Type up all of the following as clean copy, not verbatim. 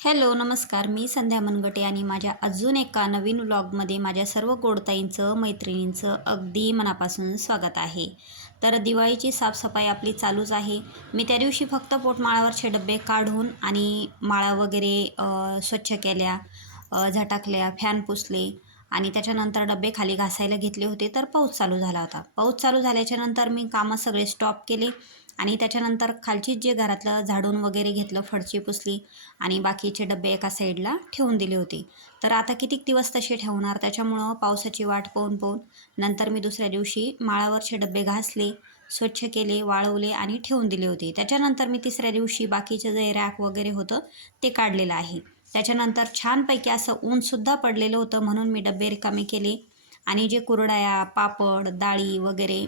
Hello नमस्कार. मी संध्या मनगटे आणि माझ्या अजून एका नवीन व्लॉगमध्ये माझ्या सर्व गोडताईंचं मैत्रिणींचं अगदी मनापासून स्वागत आहे. तर दिवाळीची साफसफाई आपली चालूच आहे. मी त्या दिवशी फक्त पोटमाळावरचे डबे काढून आणि माळा वगैरे स्वच्छ केल्या, झटाकल्या, फॅन पुसले आणि त्याच्यानंतर डबे खाली घासायला घेतले होते. तर पाऊस चालू झाला होता. पाऊस चालू झाल्याच्या नंतर मी कामं सगळे स्टॉप केले आणि त्याच्यानंतर खालचीच जे घरातलं झाडून वगैरे घेतलं, फरशी पुसली आणि बाकीचे डबे एका साईडला ठेवून दिले होते. तर आता कितीक दिवस तसे ठेवणार, त्याच्यामुळं पावसाची वाट पाहून नंतर मी दुसऱ्या दिवशी माळावरचे डबे घासले, स्वच्छ केले, वाळवले आणि ठेवून दिले होते. त्याच्यानंतर मी तिसऱ्या दिवशी बाकीचं जे रॅक वगैरे होतं ते काढलेलं आहे. त्याच्यानंतर छानपैकी असं ऊनसुद्धा पडलेलं होतं, म्हणून मी डबे रिकामे केले आणि जे कुरडया, पापड, डाळी वगैरे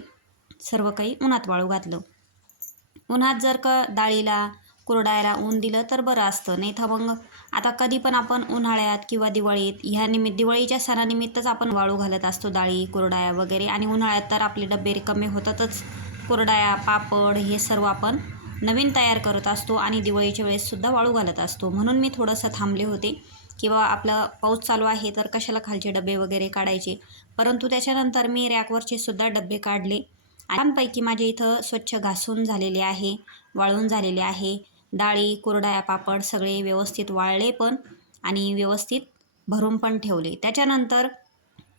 सर्व काही उन्हात वाळू घातलं. उन्हात जर का डाळीला कुरडायला ऊन दिलं तर बरं असतं, नाही तर मग आता कधी पण आपण उन्हाळ्यात किंवा दिवाळीत ह्या दिवाळीच्या सणानिमित्तच आपण वाळू घालत असतो डाळी कुरडया वगैरे, आणि उन्हाळ्यात तर आपले डबे रिकामे होतातच. कुरडया पापड हे सर्व आपण नवीन तयार करत असतो आणि दिवाळीच्या वेळेससुद्धा वाळू घालत असतो. म्हणून मी थोडंसं थांबले होते, किंवा आपलं पाऊस चालू आहे तर कशाला खालचे डबे वगैरे काढायचे. परंतु त्याच्यानंतर मी रॅकवरचे सुद्धा डबे काढले. छानपैकी माझे इथं स्वच्छ घासून झालेले आहे, वाळून झालेले आहे. डाळी कुरडया पापड सगळे व्यवस्थित वाळले पण आणि व्यवस्थित भरून पण ठेवले. त्याच्यानंतर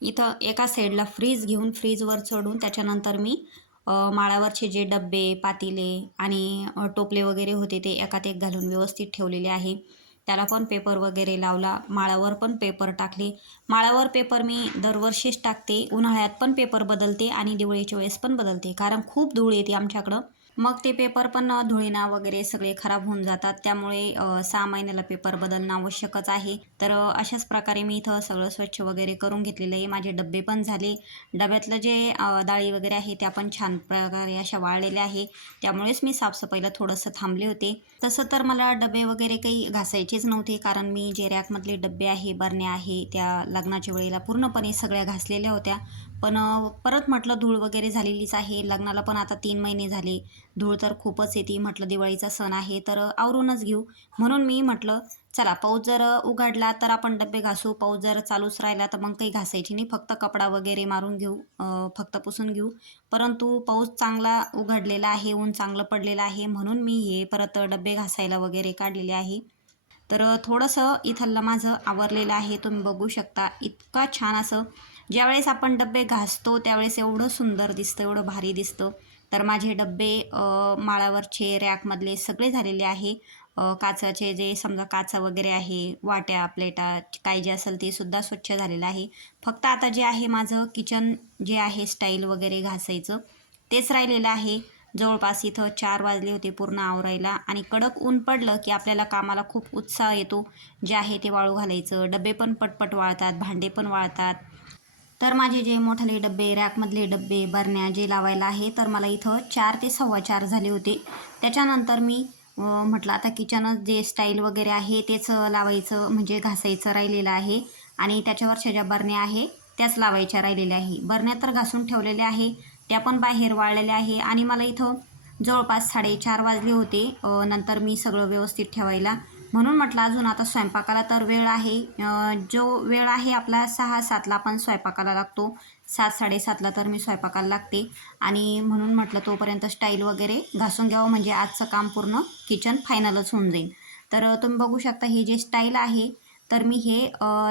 इथं एका साईडला फ्रीज घेऊन फ्रीजवर चढून त्याच्यानंतर मी माळावरचे जे डब्बे पातेले आणि टोपले वगैरे होते ते एकात एक घालून व्यवस्थित ठेवलेले आहे. त्याला पण पेपर वगैरे लावला, माळावर पण पेपर टाकले. माळावर पेपर मी दरवर्षीच टाकते, उन्हाळ्यात पण पेपर बदलते आणि दिवाळीच्या वेळेस पण बदलते, कारण खूप धूळ येते आमच्याकडं. मग ते पेपर पण धुळीना वगैरे सगळे खराब होऊन जातात, त्यामुळे 6 महिन्याला पेपर बदलणं आवश्यकच आहे. तर अशाच प्रकारे मी इथं सगळं स्वच्छ वगैरे करून घेतलेलं आहे. माझे डबे पण झाले. डब्यातलं जे डाळी वगैरे आहे त्या पण छान प्रकारे अशा वाळलेल्या आहे, त्यामुळेच मी साफसफाईला थोडंसं थांबले होते. तसं तर मला डबे वगैरे काही घासायचेच नव्हते, कारण मी जे रॅकमधले डबे आहे, बरण्या आहे, त्या लग्नाच्या वेळेला पूर्णपणे सगळ्या घासलेल्या होत्या. पण परत म्हटलं धूळ वगैरे झालेलीच आहे, लग्नाला पण आता 3 महिने झाले, धूळ तर खूपच येते. म्हटलं दिवाळीचा सण आहे तर आवरूनच घेऊ, म्हणून मी म्हटलं चला पाऊस जर उघडला तर आपण डबे घासू, पाऊस जर चालूच राहिला तर मग काही घासायची नाही, फक्त कपडा वगैरे मारून घेऊ, फक्त पुसून घेऊ. परंतु पाऊस चांगला उघडलेला आहे, ऊन चांगलं पडलेलं आहे, म्हणून मी हे परत डबे घासायला वगैरे काढलेले आहे. तर थोडंसं इथलं माझं आवरलेलं आहे, तुम्ही बघू शकता. इतका छान असं ज्यावेळेस आपण डबे घासतो त्यावेळेस एवढं सुंदर दिसतं, एवढं भारी दिसतं. तर माझे डबे माळावरचे रॅकमधले सगळे झालेले आहे. काचाचे जे समजा काचा वगैरे आहे, वाट्या प्लेटा काय जे असेल ते सुद्धा स्वच्छ झालेलं आहे. फक्त आता जे आहे माझं किचन जे आहे स्टाईल वगैरे घासायचं तेच राहिलेलं आहे. जवळपास इथं 4 वाजले होते पूर्ण आवरायला, आणि कडक ऊन पडलं की आपल्याला कामाला खूप उत्साह येतो. जे आहे ते वाळू घालायचं, डबे पण पटपट वाळतात, भांडे पण वाळतात. तर माझे जे मोठाले डबे, रॅकमधले डबे, बरण्या जे लावायला आहे, तर मला इथं 4 ते 4:15 झाले होते. त्याच्यानंतर मी म्हटलं आता किचनच जे स्टाईल वगैरे आहे तेच लावायचं, म्हणजे घासायचं राहिलेलं आहे, आणि त्याच्यावरच्या ज्या बरण्या आहे त्याच लावायच्या राहिलेल्या आहे. बरण्या तर घासून ठेवलेल्या आहे, त्या पण बाहेर वाळलेल्या आहे, आणि मला इथं जवळपास 4:30 वाजले होते नंतर मी सगळं व्यवस्थित ठेवायला. म्हणून म्हटलं अजून आता स्वयंपाकाला तर वेळ आहे. जो वेळ आहे आपला 6-7ला आपण स्वयंपाकाला लागतो. 7-7:30ला तर मी स्वयंपाकाला लागते, आणि म्हणून म्हटलं तोपर्यंत स्टाईल वगैरे घासून घ्यावं, म्हणजे आजचं काम पूर्ण किचन फायनलच होऊन जाईल. तर तुम्ही बघू शकता ही जी स्टाईल आहे, तर मी हे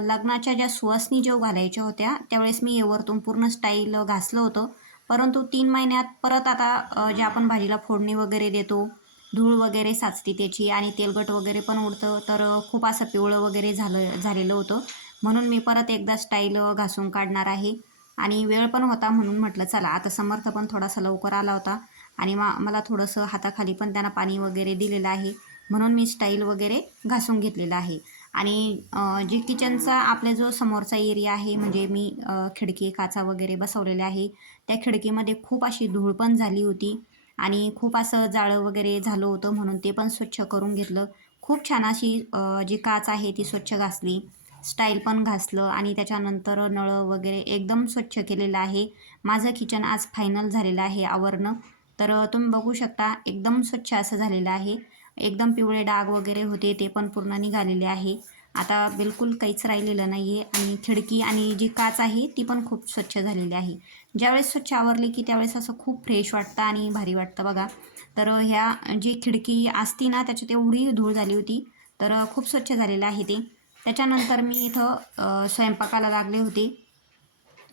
लग्नाच्या ज्या सुवासनी जेव घालायच्या होत्या त्यावेळेस मी हे वरतून पूर्ण स्टाईल घासलं होतं. परंतु 3 महिन्यात परत आता जे आपण भाजीला फोडणी वगैरे देतो, धूळ वगैरे साचते त्याची आणि तेलकट वगैरे पण उडतं, तर खूप असं पिवळं वगैरे झालेलं होतं. म्हणून मी परत एकदा स्टाईल घासून काढणार आहे, आणि वेळ पण होता म्हणून म्हटलं चला आता समर्थ पण थोडासा लवकर आला होता, आणि मला थोडंसं हाताखाली पण त्यांना पाणी वगैरे दिलेलं आहे, म्हणून मी स्टाईल वगैरे घासून घेतलेलं आहे. आणि जे किचनचा आपला जो समोरचा एरिया आहे, म्हणजे मी खिडकी काचा वगैरे बसवलेल्या आहे, त्या खिडकीमध्ये खूप अशी धूळ पण झाली होती आणि खूप असं जाळं वगैरे झालं होतं, म्हणून ते पण स्वच्छ करून घेतलं. खूप छान अशी जी काच आहे ती स्वच्छ घासली, स्टाईल पण घासलं, आणि त्याच्यानंतर नळं वगैरे एकदम स्वच्छ केलेलं आहे. माझं किचन आज फायनल झालेलं आहे आवरणं. तर तुम्ही बघू शकता एकदम स्वच्छ असं झालेलं आहे. एकदम पिवळे डाग वगैरे होते ते पण पूर्ण निघालेले आहे. आता बिलकुल काहीच राहिलेलं नाही आहे आणि खिडकी आणि जी काच आहे ती पण खूप स्वच्छ झालेली आहे. ज्यावेळेस स्वच्छ आवरली की त्यावेळेस असं खूप फ्रेश वाटतं आणि भारी वाटतं बघा. तर ह्या जी खिडकी असती ना त्याच्यात एवढी धूळ झाली होती, तर खूप स्वच्छ झालेलं आहे ते. त्याच्यानंतर मी इथं स्वयंपाकाला लागले होते.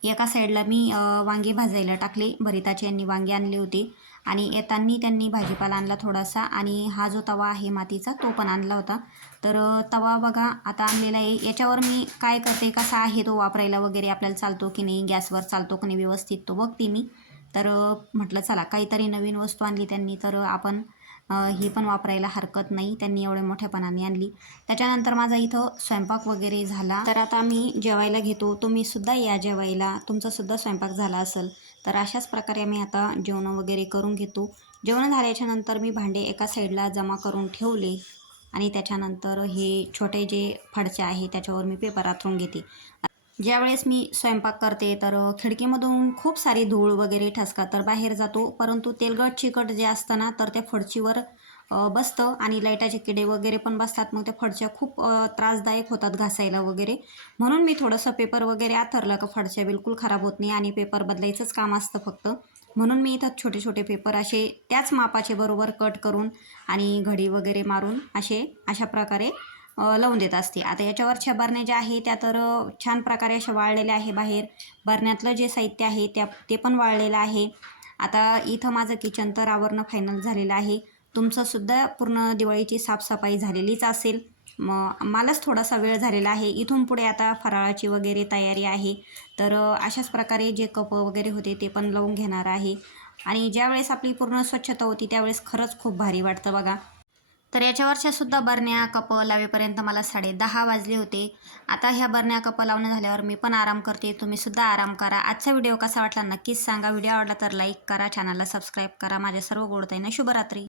एका साईडला मी वांगे भाजायला टाकले. भरिताचे यांनी वांगे आणले होते आणि येताना त्यांनी भाजीपाला आणला थोडासा आणि हा जो तवा आहे मातीचा तो पण आणला होता. तर तवा बघा आता आणलेला आहे. याच्यावर मी काय करते, कसा आहे तो वापरायला वगैरे, आपल्याला चालतो की नाही, गॅसवर चालतो की नाही व्यवस्थित तो बघते मी. तर म्हटलं चला काहीतरी नवीन वस्तू आणली त्यांनी, तर आपण ही पण वापरायला हरकत नाही. त्यांनी एवढ्या मोठ्यापणाने आणली. त्याच्यानंतर माझा इथं स्वयंपाक वगैरे झाला. तर आता मी जेवायला घेतो. तुम्हीसुद्धा या जेवायला. तुमचासुद्धा स्वयंपाक झाला असेल. तर अशाच प्रकारे आम्ही आता जेवणं वगैरे करून घेतो. जेवण झाल्याच्यानंतर मी भांडे एका साईडला जमा करून ठेवले आणि त्याच्यानंतर हे छोटे जे फडचे आहे त्याच्यावर मी पेपर अंथरून घेते. ज्यावेळेस मी स्वयंपाक करते तर खिडकीमधून खूप सारी धूळ वगैरे ठसका तर बाहेर जातो, परंतु तेलकट चिकट जे असतं ना तर त्या फडशीवर बसतं आणि लाईटाचे किडे वगैरे पण बसतात. मग त्या फडशा खूप त्रासदायक होतात घासायला वगैरे. म्हणून मी थोडंसं पेपर वगैरे आथरलं का फडशा बिलकुल खराब होत नाही आणि पेपर बदलायचंच काम असतं फक्त. म्हणून मी इथं छोटे छोटे पेपर असे त्याच मापाचे बरोबर कट करून आणि घडी वगैरे मारून अशा प्रकारे लावून देत असते. आता याच्यावरच्या बरण्या ज्या आहे त्या तर छान प्रकारे अशा वाळलेल्या आहे बाहेर. बरण्यातलं जे साहित्य आहे ते पण वाळलेलं आहे. आता इथं माझं किचन तर आवरणं फायनल झालेलं आहे. तुमचंसुद्धा पूर्ण दिवाळीची साफसफाई झालेलीच असेल. मलाच थोडासा वेळ झालेला आहे. इथून पुढे आता फराळाची वगैरे तयारी आहे. तर अशाच प्रकारे जे कप वगैरे होते ते पण लावून घेणार आहे आणि ज्यावेळेस आपली पूर्ण स्वच्छता होती त्यावेळेस खरंच खूप भारी वाटतं बघा. तर याच्यावरच्या सुद्धा बरण्या कप लावेपर्यंत मला 10:30 वाजले होते. आता ह्या बरण्या कप लावणं झाल्यावर मी पण आराम करते. तुम्हीसुद्धा आराम करा. आजचा व्हिडिओ कसा वाटला नक्कीच सांगा. व्हिडिओ आवडला तर लाईक करा, चॅनलला सबस्क्राईब करा. माझ्या सर्व गोडताईंना शुभरात्री.